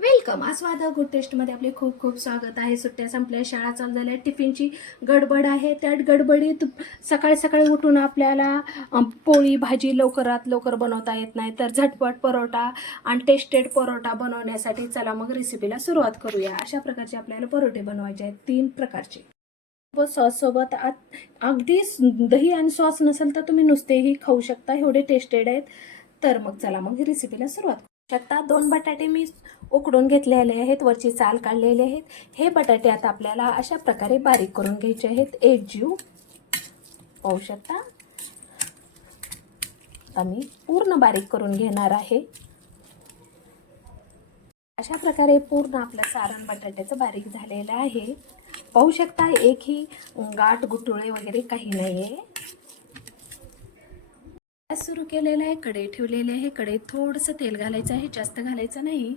Welcome. आस्वाद good टेस्टमध्ये आपले खूप खूप स्वागत आहे. सुट्ट्या संपल्या शाळा चालू झाल्या टिफिनची गडबड आहे. त्या गडबडीत सकाळी सकाळी उठून आपल्याला पोळी भाजी लवकरात लवकर बनवता येत नाही. तर झटपट परोटा आणि टेस्टेड परोटा बनवण्यासाठी चला मग रेसिपीला सुरुवात करूया. अशा प्रकारचे आपल्याला परोठे बनवायचे आहेत. तीन प्रकारचे. व सॉससोबत आ अगदी दही आणि सॉस नसेल तर तुम्ही नुसतेही खाऊ शकता. एवढे टेस्टेड आहेत. तर मग चला मग रेसिपीला सुरुवात करू शकता दोन बटाटे मी उकडून घेतलेले आहेत वरची चाल काढलेले आहेत. हे बटाटे आता आपल्याला अशा प्रकारे बारीक करून घ्यायचे आहेत. एक जीव. पाहू शकता? आम्ही पूर्ण बारीक करून घेणार आहे. अशा प्रकारे पूर्ण आपलं सारण बटाट्याचं बारीक झालेलं आहे. पाहू शकता एकही गाठ गुटुळे वगैरे काही नाही आहे गॅस सुरू केलेला आहे कढई ठेवलेली आहे. कढईत थोडंसं तेल घालायचं आहे जास्त घालायचं नाही.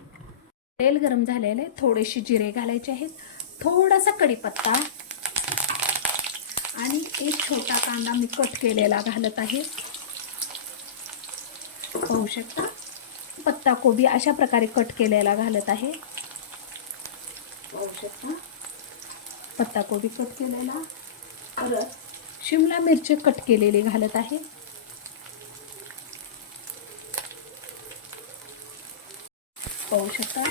तेल गरम झालेलं आहे थोडेसे जिरे घालायचे आहेत. थोडासा कढीपत्ता आणि एक छोटा कांदा मी कट केलेला घालत आहे. पाहू शकता पत्ता कोबी अशा प्रकारे कट केलेला घालत आहे. पाहू शकता पत्ता कोबी कट केलेला. परत शिमला मिरची कट केलेली घालत आहे. पाहू शकता.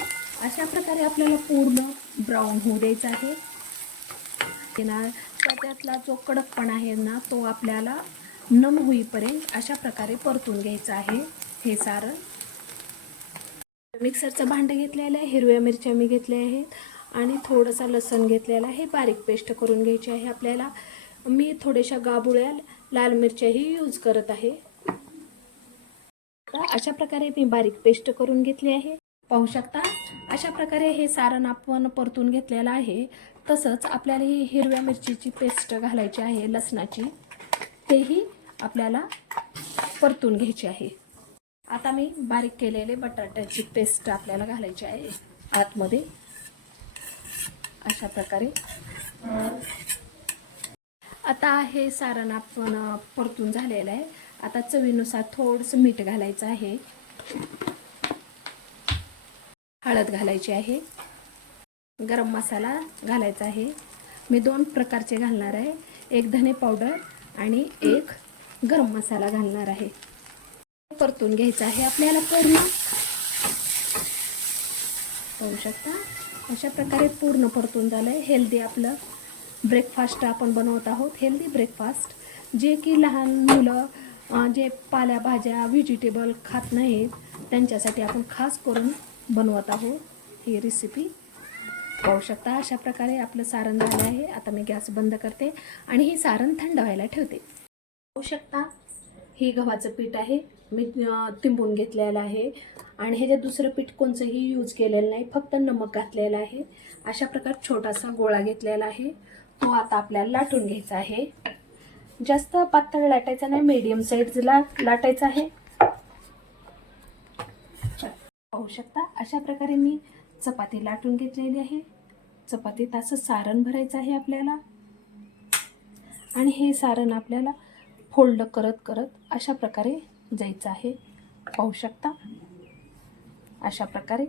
अशा प्रकारे आपल्याला पूर्ण ब्राऊन होऊ द्यायचं आहे. ते ना त्यातला जो कडकपणा आहे ना तो आपल्याला नम होईपर्यंत अशा प्रकारे परतून घ्यायचं आहे. हे सारण. मिक्सरचं भांडं घेतलेलं आहे हिरव्या मिरच्या मी घेतल्या आहेत आणि थोडंसं लसण घेतलेलं आहे. बारीक पेस्ट करून घ्यायची आहे आपल्याला. मी थोड्याशा गाबुळ्या लाल मिरच्याही यूज करत आहे. अशा प्रकारे मी बारीक पेस्ट करून घेतली आहे. पाहू शकता. अशा प्रकारे हे सारण आपण परतून घेतलेलं आहे. तसंच आपल्याला ही हिरव्या मिरचीची पेस्ट घालायची आहे लसणाची. तेही आपल्याला परतून घ्यायची आहे. आता मी बारीक केलेले बटाट्याची पेस्ट आपल्याला घालायची आहे. आतमध्ये. अशा प्रकारे. आता हे सारण आपण परतून झालेलं आहे. आता चवीनुसार थोडंसं मीठ घालायचं आहे. हळद घालायची आहे. गरम मसाला घालायचा आहे. मी दोन प्रकारचे घालणार आहे. एक धने पावडर आणि एक गरम मसाला घालणार आहे. परतून घ्यायचं आहे आपल्याला पूर्ण. पाहू शकता? अशा प्रकारे पूर्ण परतून झालं आहे हेल्दी आपलं ब्रेकफास्ट आपण बनवत आहोत. हेल्दी ब्रेकफास्ट जे की लहान मुलं जे पाल्याभाज्या व्हेजिटेबल खात नाहीत त्यांच्यासाठी आपण खास करून बनवत आहो ही रेसिपी पाहू शकता अशा प्रकारे आपलं सारण झालं आहे. आता मी गॅस बंद करते आणि हे सारण थंड व्हायला ठेवते. पाहू शकता हे गव्हाचं पीठ आहे. मी तिंबून घेतलेलं आहे. आणि ह्याच्यात दुसरं पीठ कोणचंही यूज केलेलं नाही फक्त नमक घातलेलं आहे. अशा प्रकार छोटासा गोळा घेतलेला आहे. तो आता आपल्याला लाटून घ्यायचा आहे. जास्त पातळ लाटायचा नाही मीडियम साईजला लाटायचा आहे. पाहू शकता अशा प्रकारे मी चपाती लाटून घेतलेली आहे. चपातीत असं सारण भरायचं आहे आपल्याला. आणि हे सारण आपल्याला फोल्ड करत करत अशा प्रकारे जायचं आहे. पाहू शकता? अशा प्रकारे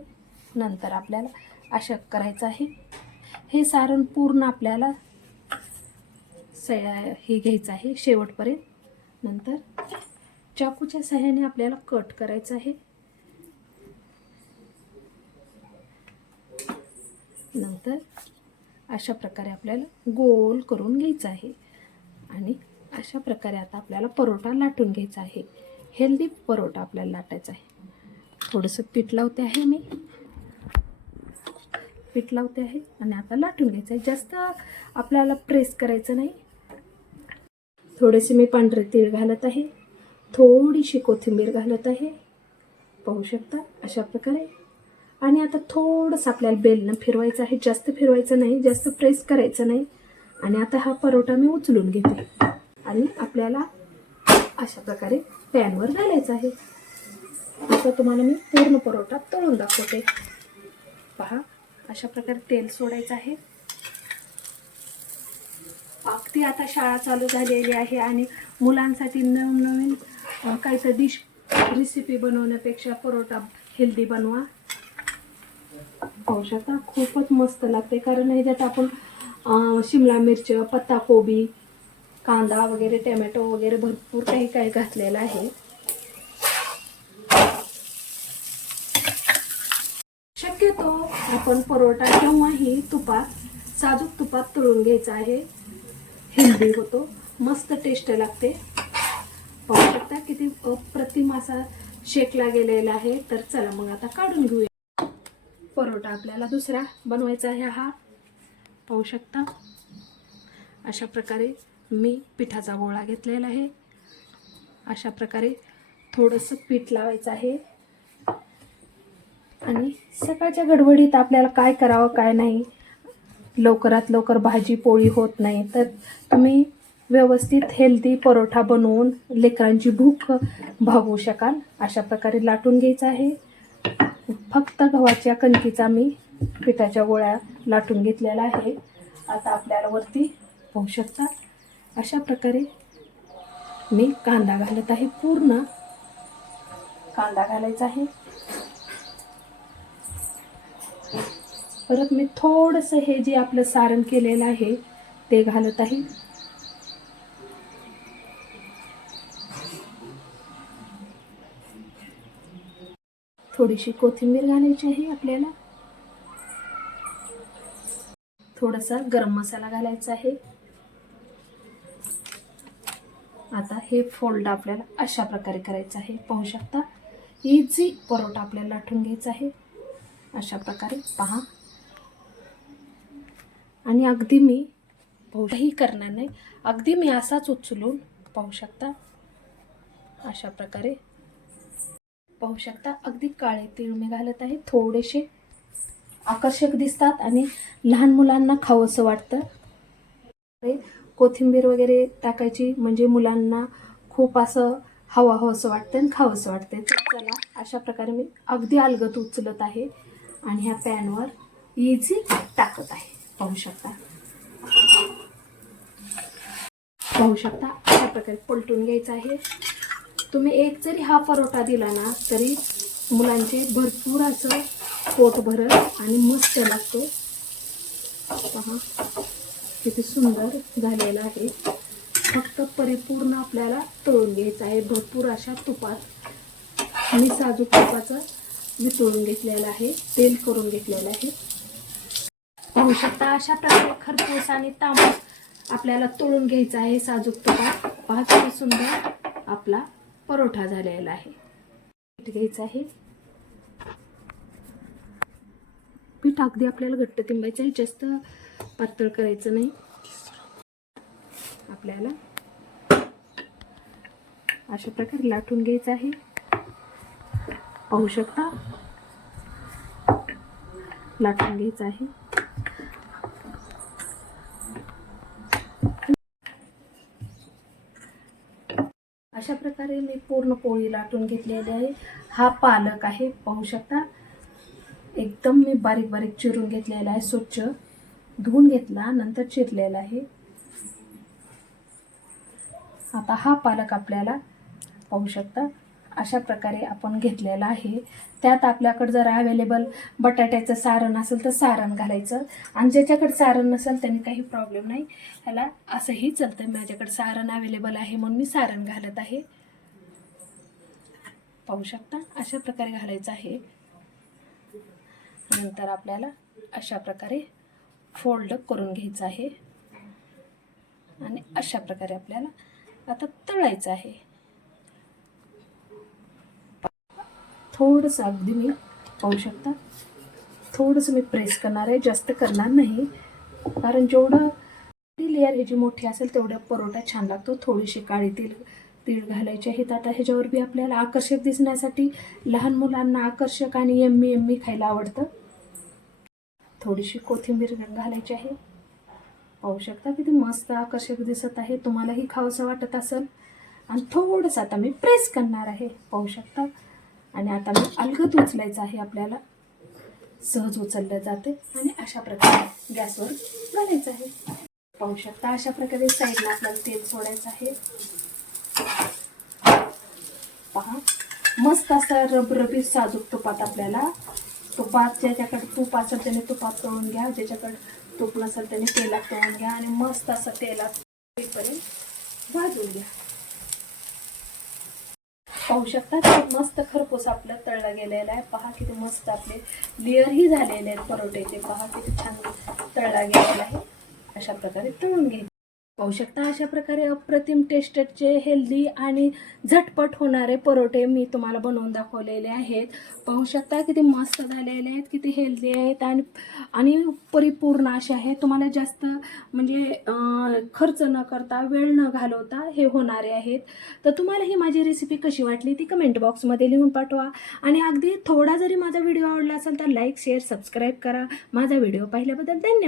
नंतर आपल्याला अशा करायचं आहे. हे सारण पूर्ण आपल्याला स हे घ्यायचं आहे शेवटपर्यंत. नंतर चाकूच्या सहाय्याने आपल्याला कट करायचं आहे. नंतर अशा प्रकारे आपल्याला गोल करून घ्यायचं आहे. आणि अशा प्रकारे आता आपल्याला परोठा लाटून घ्यायचा आहे. हेल्दी परोठा आपल्याला लाटायचा आहे. थोडंसं पीठ लावते आहे मी. पीठ लावते आहे आणि आता लाटून घ्यायचं आहे. जास्त आपल्याला प्रेस करायचं नाही. थोडेसे मी पांढरे तीळ घालत आहे. थोडीशी कोथिंबीर घालत आहे. पाहू शकता? अशा प्रकारे आणि आता थोडंसं आपल्याला बेलनं फिरवायचं आहे जास्त फिरवायचं नाही जास्त प्रेस करायचं नाही. आणि आता हा परोठा मी उचलून घेते. आणि आपल्याला अशा प्रकारे पॅनवर घालायचं आहे. आता तुम्हाला मी पूर्ण परोठा तळून दाखवते. पहा अशा प्रकारे तेल सोडायचं आहे. अगदी आता शाळा चालू झालेली आहे आणि मुलांसाठी नवनवीन अं, काहीतरी डिश रेसिपी बनवण्यापेक्षा परोठा हेल्दी बनवा. पाहू शकता खूपच मस्त लागते. कारण ह्याच्यात आपण शिमला मिरच पत्ताकोबी कांदा वगैरे टोमॅटो वगैरे भरपूर काही काही घातलेलं आहे. शक्यतो आपण परोटा केव्हाही तुपात साजूक तुपात तळून घ्यायचा आहे. हेल्दी होतो मस्त टेस्ट लागते. पाहू शकता किती अप्रतिम असा शेकला गेलेला आहे. तर चला मग आता काढून घेऊया. परोटा आपल्याला दुसरा बनवायचा आहे हा. पाहू शकता? अशा प्रकारे मी पिठाचा गोळा घेतलेला आहे. अशा प्रकारे थोडंसं पीठ लावायचं आहे. आणि सकाळच्या गडबडीत आपल्याला काय करावं काय नाही लवकरात लवकर भाजी पोळी होत नाही तर तुम्ही व्यवस्थित हेल्दी परोठा बनवून लेकरांची भूक भागवू शकाल. अशा प्रकारे लाटून घ्यायचं आहे. फक्त गव्हाच्या कणकीचा मी पिठाच्या गोळ्या लाटून घेतलेला आहे. आता आपल्याला वरती पाहू शकता अशा प्रकारे मी कांदा घालत आहे. पूर्ण कांदा घालायचा आहे. परत मी थोडंसं हे जे आपलं सारण केलेलं आहे ते घालत आहे. थोडीशी कोथिंबीर घालायची आहे आपल्याला. थोडासा गरम मसाला घालायचा आहे. आता हे फोल्ड आपल्याला अशा प्रकारे करायचं आहे. पाहू शकता इझी परोठा आपल्याला लाटून घ्यायचा आहे. अशा प्रकारे पहा. आणि अगदी मी काही करणार नाही. अगदी मी असाच उचलून पाहू शकता. अशा प्रकारे पाहू शकता. अगदी काळे तीळ मी घालत आहे. थोडेसे आकर्षक दिसतात आणि लहान मुलांना खावंसं वाटतं. कोथिंबीर वगैरे टाकायची म्हणजे मुलांना खूप असं हवा हवंसं वाटतं आणि खावंसं वाटतं तर चला अशा प्रकारे मी अगदी अलगत उचलत आहे आणि ह्या पॅनवर इझी टाकत आहे. पाहू शकता. पाहू शकता अशा प्रकारे पलटून घ्यायचं आहे. तुम्ही एक जरी हा परोठा दिला ना तरी मुलांचे भरपूर असं पोट भरत आणि मस्त लागतो. पहा किती सुंदर झालेला आहे. फक्त परिपूर्ण आपल्याला तळून घ्यायचं आहे. भरपूर अशा तुपात मी साजूक तुपाचं वितळून घेतलेलं आहे तेल करून घेतलेलं आहे. पाहू शकता अशा प्रकारे खरपूस आणि तांबूस आपल्याला तळून घ्यायचं आहे साजूक तुपात. पहा किती सुंदर आपला परोठा झालेला आहे. पीठ घ्यायचं आहे. पीठ अगदी आपल्याला घट्ट तिंबायचं आहे जास्त पातळ करायचं नाही. आपल्याला अशा प्रकारे लाटून घ्यायचं आहे. पाहू शकता? लाटून घ्यायचं आहे. अशा प्रकारे मी पूर्ण पोळी लाटून घेतलेली आहे. हा पालक आहे पाहू शकता. एकदम मी बारीक बारीक चिरून घेतलेला आहे स्वच्छ. धुवून घेतला नंतर चिरलेला आहे. आता हा पालक आपल्याला पाहू शकता. अशा प्रकारे आपण घेतलेला आहे. त्यात आपल्याकडं जर अवेलेबल बटाट्याचं सारण असेल तर सारण घालायचं. आणि ज्याच्याकडे सारण नसेल त्यांनी काही प्रॉब्लेम नाही. ह्याला असंही चालतं माझ्याकडे सारण अवेलेबल आहे म्हणून मी सारण घालत आहे. पाहू शकता? अशा प्रकारे घालायचं आहे. नंतर आपल्याला अशा प्रकारे फोल्ड करून घ्यायचं आहे. आणि अशा प्रकारे आपल्याला आता तळायचं आहे. थोडंसं अगदी मी पाहू शकता. थोडंसं मी प्रेस करणार आहे जास्त करणार नाही. कारण जेवढं लेअर ह्याची मोठी असेल तेवढं परोठा छान लागतो. थोडीशी काळी तिळ तीळ घालायचे आहेत. आता ह्याच्यावर बी आपल्याला आकर्षक दिसण्यासाठी लहान मुलांना आकर्षक आणि एम्मी एम्मी खायला आवडतं. थोडीशी कोथिंबीर घालायची आहे. पाहू शकता किती मस्त आकर्षक दिसत आहे. तुम्हालाही खावंसं वाटत असेल. आणि थोडंसं आता मी प्रेस करणार आहे. पाहू शकता. आणि आता मी अलगद उचलायचं आहे आपल्याला. सहज उचललं जाते आणि अशा प्रकारे गॅसवर घालायचं आहे. पाहू शकता अशा प्रकारे साईडला आपल्याला तेल सोडायचं आहे. पहा मस्त असा रबरबी साजूक तुपात आपल्याला. तुपात ज्याच्याकडे तूप असेल त्याने तुपात तळून घ्या ज्याच्याकडे तूप नसेल त्याने तेलात तळून घ्या आणि मस्त असं तेलात भाजून घ्या. पाहू शकता. ते मस्त खरपूस आपलं तळलं गेलेलं आहे. पहा किती मस्त आपले लेअरही झालेले आहेत. परोठ्याचे पहा किती छान तळला गेलेला आहे. अशा प्रकारे तळून घे पाहू शकता अशा प्रकारे अप्रतिम टेस्टेडचे हेल्दी आणि झटपट होणारे परोठे मी तुम्हाला बनवून दाखवलेले आहेत. पाहू शकता किती मस्त झालेले आहेत किती हेल्दी आहेत आणि आणि परिपूर्ण असे आहेत. तुम्हाला जास्त म्हणजे खर्च न करता वेळ न घालवता हे होणारे आहेत. तर तुम्हाला ही माझी रेसिपी कशी वाटली ती कमेंट बॉक्समध्ये लिहून पाठवा. आणि अगदी थोडा जरी माझा व्हिडिओ आवडला असेल तर लाईक शेअर सबस्क्राईब करा. माझा व्हिडिओ पाहिल्याबद्दल धन्यवाद.